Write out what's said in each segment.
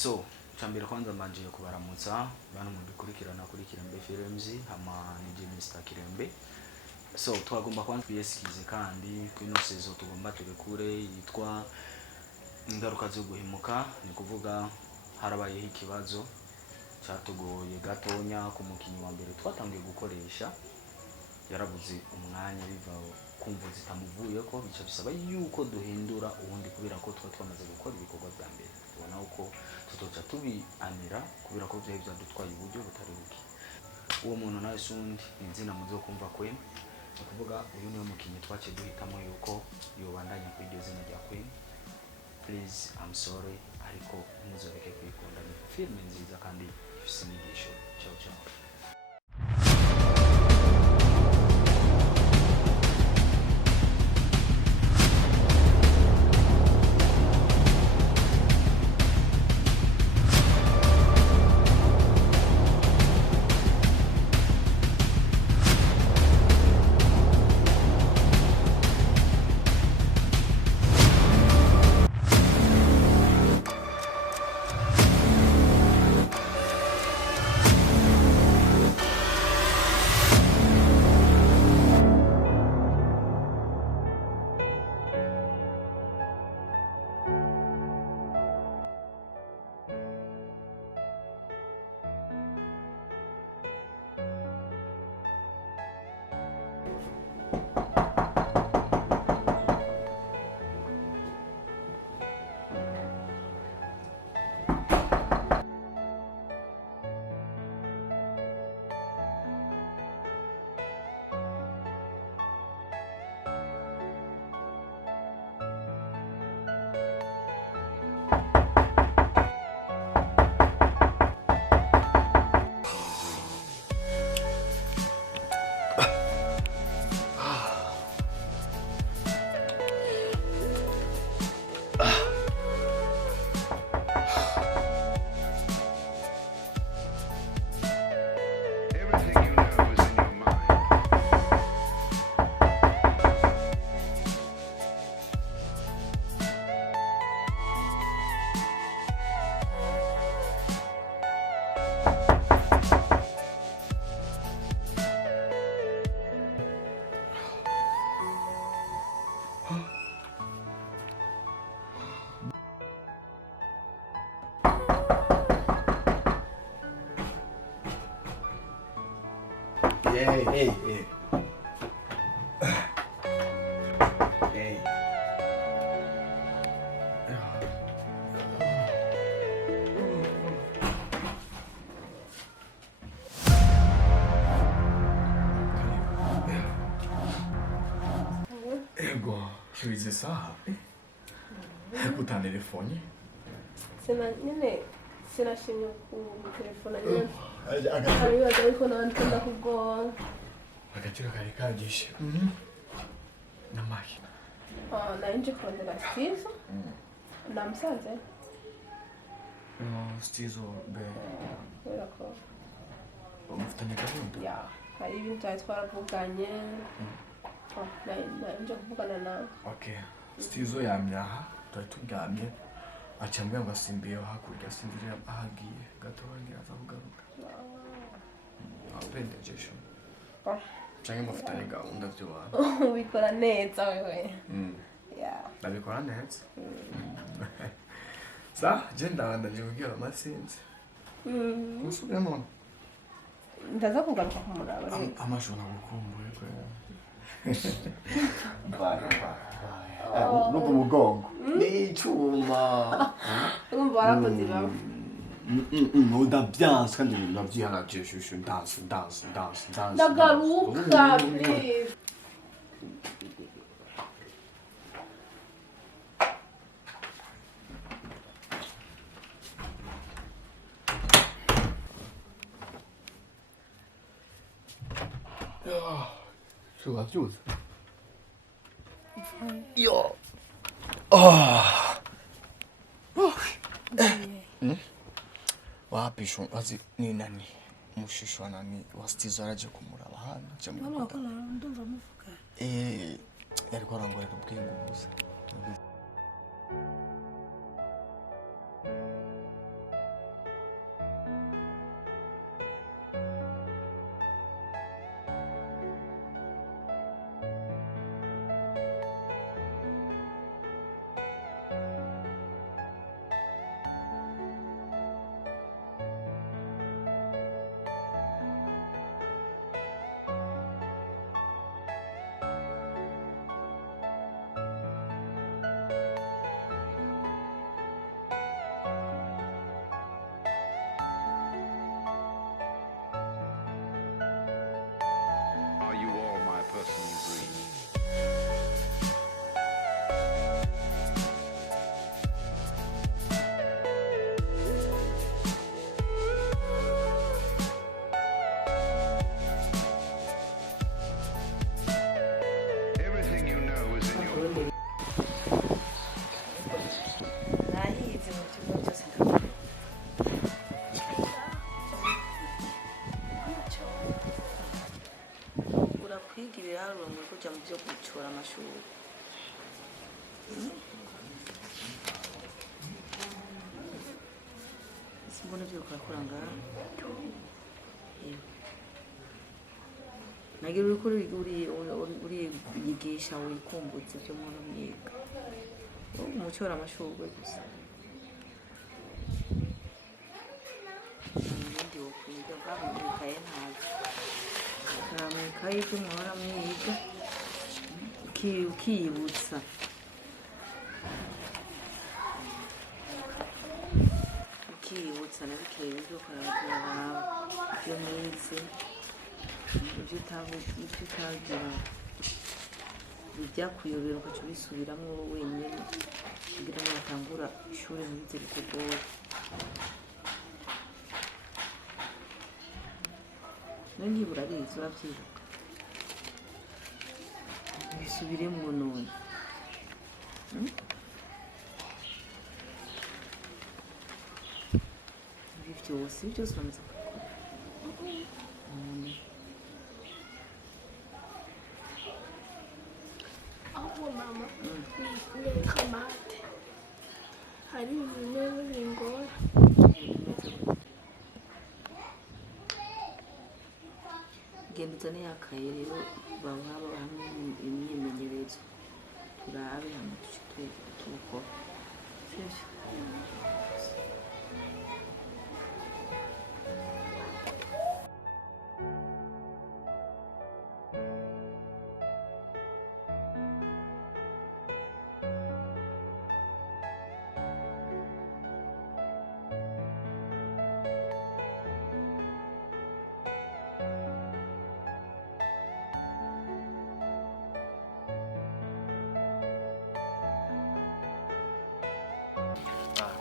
So chambira kwanza mbanje kubaramutsa bantu mubikurikirana kuri Kirembe Films hama nije Mr Kirembe. So twagomba kwanza kwiyesikize kandi kwino sezo tugomba tubekure yitwa Ingaruka Zoguhemuka, ni kuvuga harabayeho ikibazo cyatugoye gatonya ku mukinyi wa mbere twatangiye gukoresha, yarabuze umwanya biva kumva zitamuvuye ko bica bisaba yuko duhindura ubundi kubera ko twamaze gukora ibikorwa bya mbere, tubona uko tutoca tubianira kubera ko byaje byadutwaye uburyo butari buke. Uwo muntu nawe sundi inzina muzo kumva kwe, kuvuga uyu niwe mukinyi twace duhitamo yuko yobandanya kwiryo zina rya kwe. Please, I'm sorry, ariko muzoreke kwikunda, ni film nziza kandi ifise inyigisho. Ciao ciao. Hey. Hey. Ego, uize saa? Kuta telefoni? Sina shimye ku telefona nyine. Ariyo ariko nandikunda kugo. Agaciro kari kagishe. Namaki. Nanje kurondera Saeson. Ndamusanze. Saeson be. Urako. Umufitanye gahunda? Ya, hari ibintu twaravuganye. Nanje kuvugana nawe. Okay. Saeson yamyaha, turyamye. Achambia ngo asimbiyeho hakurya sinzira ahagiye gato wangira azavugaruka. Abendejesho. Change mufitanye gahunda byo bana. Ubikora neza wewe. Yeah. Nabikora neza. Sa, jenda nje kugira amasinzi. Musubira none. Ndaza kugaruka kumuraba. Amashona gukumbuye kwe. Bye. No ku mugongo. Ni chuma. Urumva warakoze baba. Udabyanse kandi nabyiharaje shushu dance. Ndagaruka please. 수가 좋았어. Yo. Wapi shon wazi ni nani? Mushishwa nani? Wasitizo araje kumuraba hano cyangwa? Mama ko ndumva muvuga. Yariko arangorera ubwenge gusa. mu byo gucora amashuri simbona ibyo ukakora ngaha nagira uriyigisha wikumbutse ibyo muntu mwiga umucora amashurwe gusa ibindi wokwiga bwaba mu ikaye ntabwo nta mu ikaye ibyo muhora mwiga ukiyibutsa na bikeye ibyo ukarabira ibyo mwize ibyo utagira byakuyobera ugaca ubisubiramo wenyine kugira ngo batangura ishuri ntibize bikugora nawe ntibura arizi urabyibuka bisubiremo none byose uramaze kubikora aho mama niga mate hari ibintu bingora genda uzane yakaye rero baba hamwe imyimenyerezo turabe hamwe tukora sibyo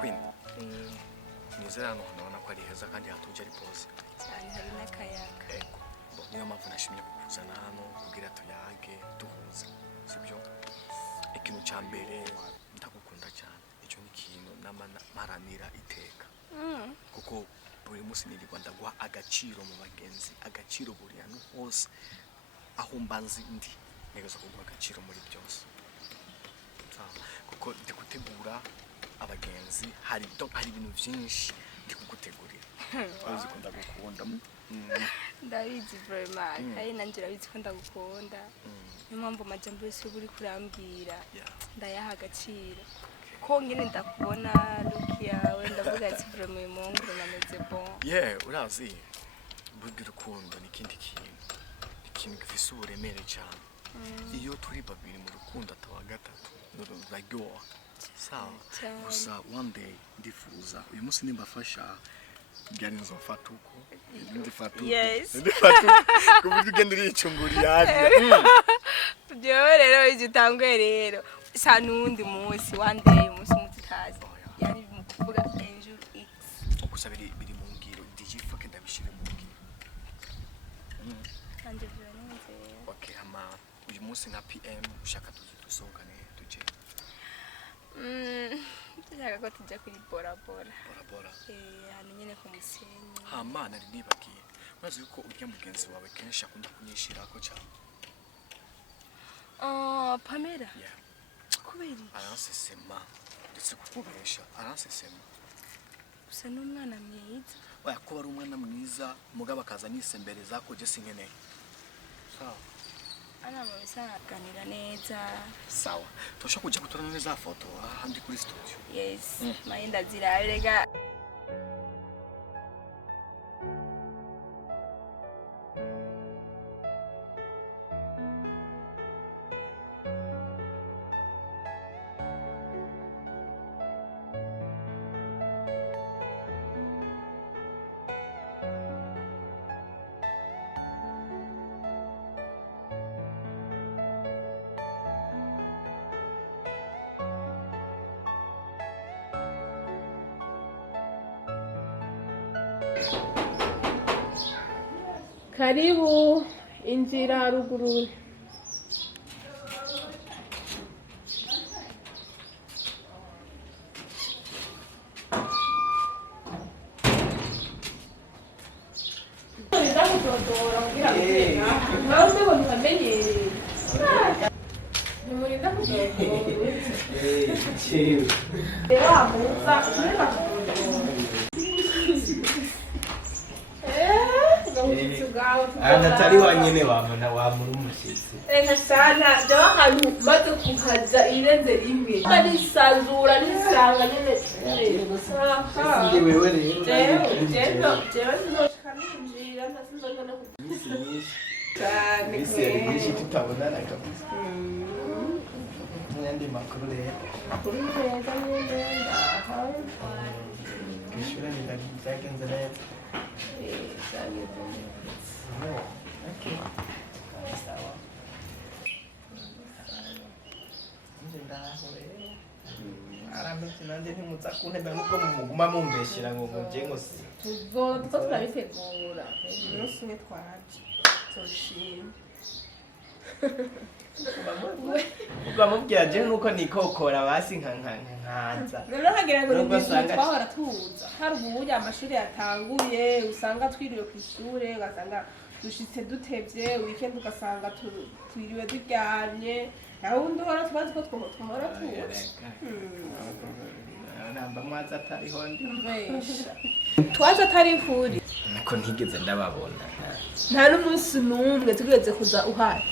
Queen. Nizera hano naona ko ari heza kandi hatuje ari pose. Cyane hari n'akayaga. Ego. Niyo mpamvu nashimye kukuzana hano kugira tuyage duhuza. Sibyo? Ikintu cya mbere ndagukunda cyane. Icyo ni ikintu maranira iteka. Kuko buri munsi nirirwa ndaguha agaciro mu bagenzi, agaciro buri hantu hose aho mbanzi ndi. Ntegereje kuguha agaciro muri byose. Kuko ndi gutegura abagenzi hari ibintu byinshi ndi kugutegurira uzi ko ndagukunda ndabizi vraiment kandi nanjye urabizi ko ndagukunda niyo mpamvu amajambo yose uri kurambwira ndayaha agaciro ko ngene ndakubona look yawe ndavuga ati vraiment uyu muhungu nameze bon urazi burya urukundo ni ikindi ikintu gifise uburemere cyane iyo turi babiri mu rukundo atawa gatatu ruraryoha sawa gusa one day ndifuza uyu munsi nimbafasha byari nzofata uko ndifata kuburyo ugenda uricunguriye byo rero ije utangwe rero sa nundi munsi one day umunsi mutikazi yani mu kuvuga angel x gusa biri mu ngiro digifa kenda bishire mu ngiro anje byanze okay hama uyu munsi nka PM ushaka tuzohokane tuje Tushaka ko tujya kuri bora hano nyine ku musenyi hama nari nibagiye urazi yuko urya mugenzi wawe kenshi akunda kunyishirako cyane Pamela kubera aransesema ndetse kukubesha aransesema gusa n'umwana mwiza oya ko ari umwana mwiza mugabo akaza nisembereza ko je sinkeneye sawa ana mubisanganira neza sawa tosha kuja gutora neza foto ahandi kuri studio yes mayinda zirarega Karibu injira haruguru. Ntimurinda kugogora. Cheio. Wamuza ureka Anatari wanyene wamana wamuri umushitsi. Reka sana jawa ahantu maze kuhaza irenze rimwe kanisanzura nisanga nyene Ndi wewe rero. jewe nzoshika ninjira ntasizongana cyane Nisi tutabonana kabisa. Nyandi makuru rero. kuri neza neza Kishura ndagenze neza. Okay. Sawa. Arambye nande ntimutsa kuntebe nuko muguma mumbeshira ngo muje ngo si. tuzoza turabitegura umunsi umwe twaje tuzoshima Ukamubwira je nuko nikokora basi nkanza. rero hagira ngo Nubwo ni usanga- twahora tuza hari uburyo amashuri yatanguye usanga twiriwe ku ishure ugasanga dushitse dutevye weekend ugasanga twiriwe turyamye naho ubundi uhora tubazi ko twahora tuza Namba mwaza atariho ndi. twaje atari kuri Nuko ntigeze ndababona. nta n'umunsi n'umwe tugeze kuza uhari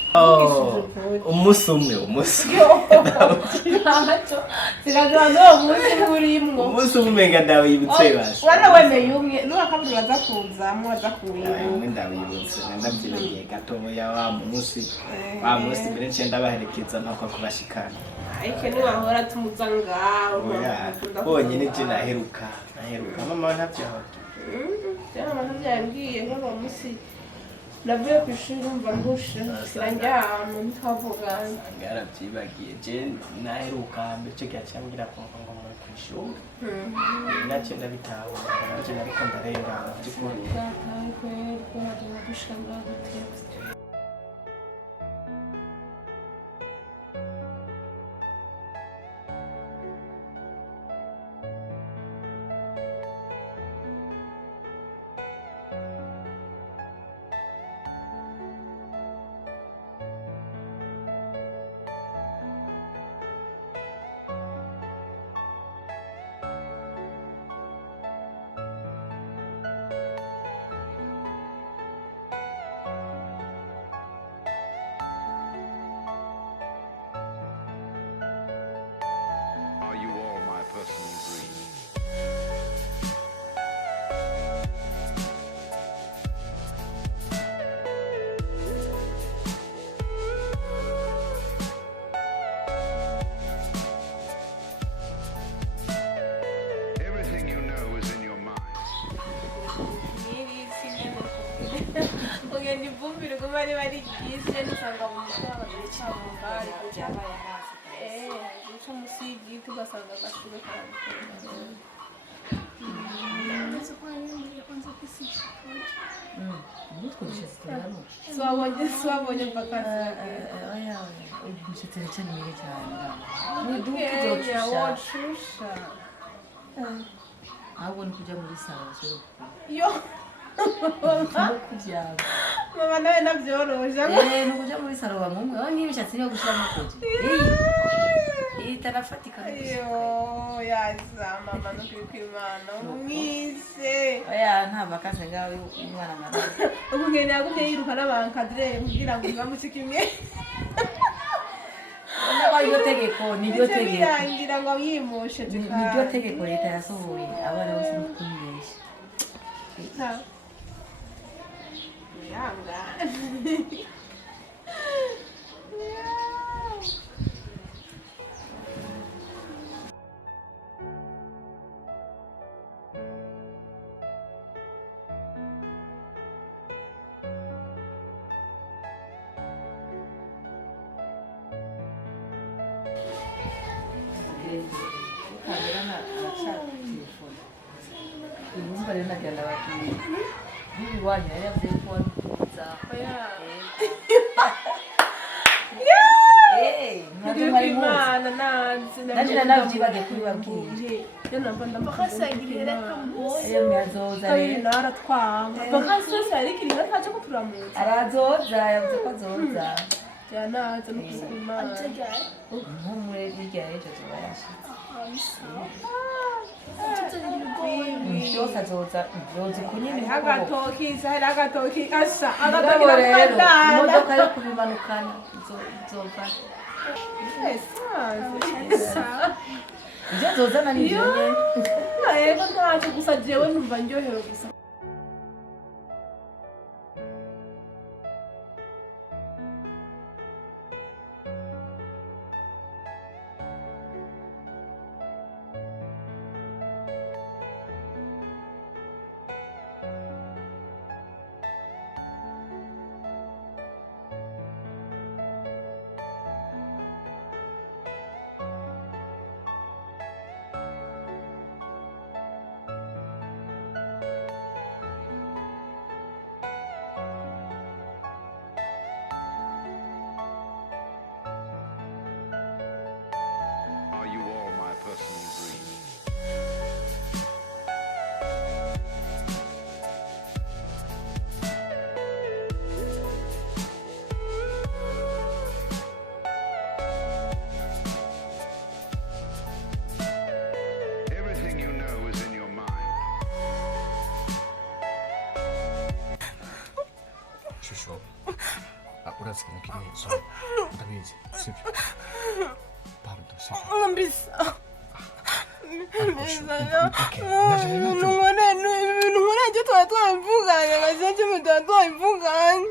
Umunsi umwe. ziragira n'uwo munsi urimwo Umunsi umwe nga ndawibutse basi. wana wemeye umwe n'uwa kabiri baza kuzamo baza kuwibuka Mwe ndawibutse ndabyibagiye gatoya wa munsi mbere nce ndabaherekeza mpaka kubashikana. ariko niwahora tumuza ngaho Honyine je naheruka mama ntavyaho. mama ntabyambwiye nk'uwo munsi navuye ku ishuri numva ndushe siranjyama ntitwavugana Yarabyibagiye je naheruka mbere cyo cyambwira ko ngo muri ku ishuri. Nacyo ndabitahura nacyo nariko ndarengana by'ukuri. bwataye kweri ko hagenda dushika ngaho dutevye Are you all my personal dream? Everything you know is in your mind. ugenda ivumbire ko bari ryishe nisanga mu mutwaro bicamuka ariko byabaye hasi bica munsi y'igiti ugasanga agashure siwabonye umushyitsi cyane mwiza cyane vakasiya woshusha ahubwo ni kujya muri salo yo kubyara mama nawe nabyoroshe ni ukujya muri salo bamwe aho n'imishatsi niyo gushyiramo kujya itarafatika yo yaza mama no kuri kwimana umwise oya nta vakasi ngaho y'umwana mwana ubu ngene yagumye yiruka n'abankadire kugira ngo ntibamucike imwe iryo tegeko niryo tegeko birangira ngo yimushe niryo tegeko leta yasohoye abana bose no kumwesha Kamera arashaka telefone ibumba rero nagenda bakiriye bibi wanyu yari yavuze ko wabikunza nanjye nabyibagiye kuri babwiye arazoza yavuze ko azoza yanaza no gusaba imana nk'umwe hirya y'ejo tuba yashitse byose azoza kunyine agatoki hari agatoki asa agatoki rero imodoka yo kubimanukana izova ibyo nzozana ni ibyo nyine yego ntacyo gusa jewe numva ndyohewe gusa Are you all my personal dream? Everything you know is in your mind. Shusho. urazi ikintu kiri hejuru ndabizi sibyo pardon sibyo mbisa Okay. ibintu nkora ibyo tuba twabivuganye nka se mutaba twabivuganye